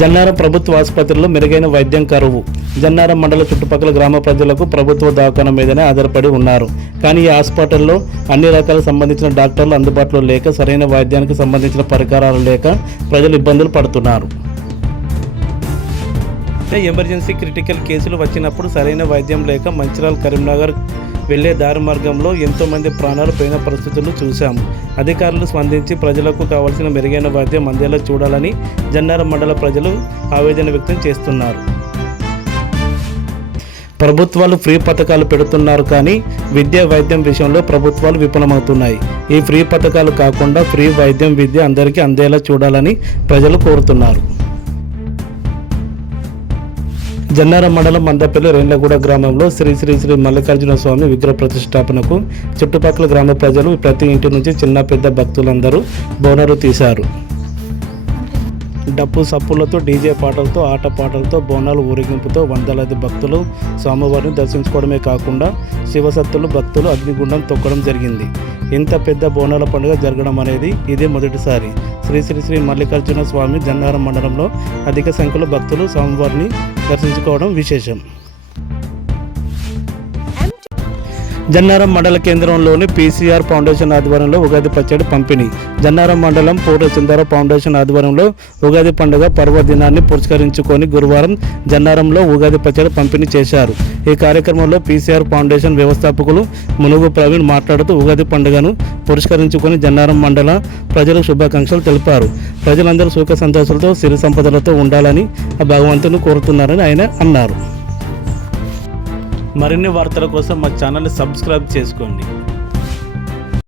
జన్నారం ప్రభుత్వ ఆసుపత్రిలో మెరుగైన వైద్యం కరువు. జన్నారం మండల చుట్టుపక్కల గ్రామ ప్రజలకు ప్రభుత్వ దవాఖాన మీదనే ఆధారపడి ఉన్నారు. కానీ ఈ హాస్పిటల్లో అన్ని రకాల సంబంధించిన డాక్టర్లు అందుబాటులో లేక, సరైన వైద్యానికి సంబంధించిన పరికరాలు లేక ప్రజలు ఇబ్బందులు పడుతున్నారు. ఎమర్జెన్సీ క్రిటికల్ కేసులు వచ్చినప్పుడు సరైన వైద్యం లేక మంచిర్యాల కరీంనగర్ వెళ్లే దారి మార్గంలో ఎంతోమంది ప్రాణాలు పోయిన పరిస్థితులు చూశాము. అధికారులు స్పందించి ప్రజలకు కావాల్సిన మెరుగైన వైద్యం అందేలా చూడాలని జన్నారం మండల ప్రజలు ఆవేదన వ్యక్తం చేస్తున్నారు. ప్రభుత్వాలు ఫ్రీ పథకాలు పెడుతున్నారు, కానీ విద్య వైద్యం విషయంలో ప్రభుత్వాలు విఫలమవుతున్నాయి. ఈ ఫ్రీ పథకాలు కాకుండా ఫ్రీ వైద్యం, విద్య అందరికీ అందేలా చూడాలని ప్రజలు కోరుతున్నారు. జన్నారం మండలం మందపల్లి రేండ్లగూడ గ్రామంలో శ్రీ శ్రీ శ్రీ మల్లికార్జున స్వామి విగ్రహ ప్రతిష్టాపనకు చుట్టుపక్కల గ్రామ ప్రజలు ప్రతి ఇంటి నుంచి చిన్న పెద్ద భక్తులందరూ బోనాలు తీశారు. డప్పు సప్పులతో, డీజే పాటలతో, ఆట పాటలతో, బోనాలు ఊరేగింపుతో వందలాది భక్తులు స్వామివారిని దర్శించుకోవడమే కాకుండా శివసత్తులు భక్తులు అగ్నిగుండం తొక్కడం జరిగింది. ఇంత పెద్ద బోనాల పండుగ జరగడం అనేది ఇదే మొదటిసారి. శ్రీ శ్రీ శ్రీ మల్లికార్జున స్వామి జన్నారం మండలంలో అధిక సంఖ్యలో భక్తులు స్వామివారిని దర్శించుకోవడం విశేషం. జన్నారం మండల కేంద్రంలోని పీసీఆర్ ఫౌండేషన్ ఆధ్వర్యంలో ఉగాది పచ్చడి పంపిణీ. జన్నారం మండలం పూర్ణచంద్ర ఫౌండేషన్ ఆధ్వర్యంలో ఉగాది పండుగ పర్వదినాన్ని పురస్కరించుకొని గురువారం జన్నారంలో ఉగాది పచ్చడి పంపిణీ చేశారు. ఈ కార్యక్రమంలో పీసీఆర్ ఫౌండేషన్ వ్యవస్థాపకులు మునుగు ప్రవీణ్ మాట్లాడుతూ ఉగాది పండుగను పురస్కరించుకొని జన్నారం మండల ప్రజలకు శుభాకాంక్షలు తెలిపారు. ప్రజలందరూ సుఖ సంతోషాలతో, సిరి సంపదలతో ఉండాలని ఆ భగవంతుని కోరుతున్నారని ఆయన అన్నారు. మరిన్ని వార్తల కోసం మా ఛానల్ని సబ్స్క్రైబ్ చేసుకోండి.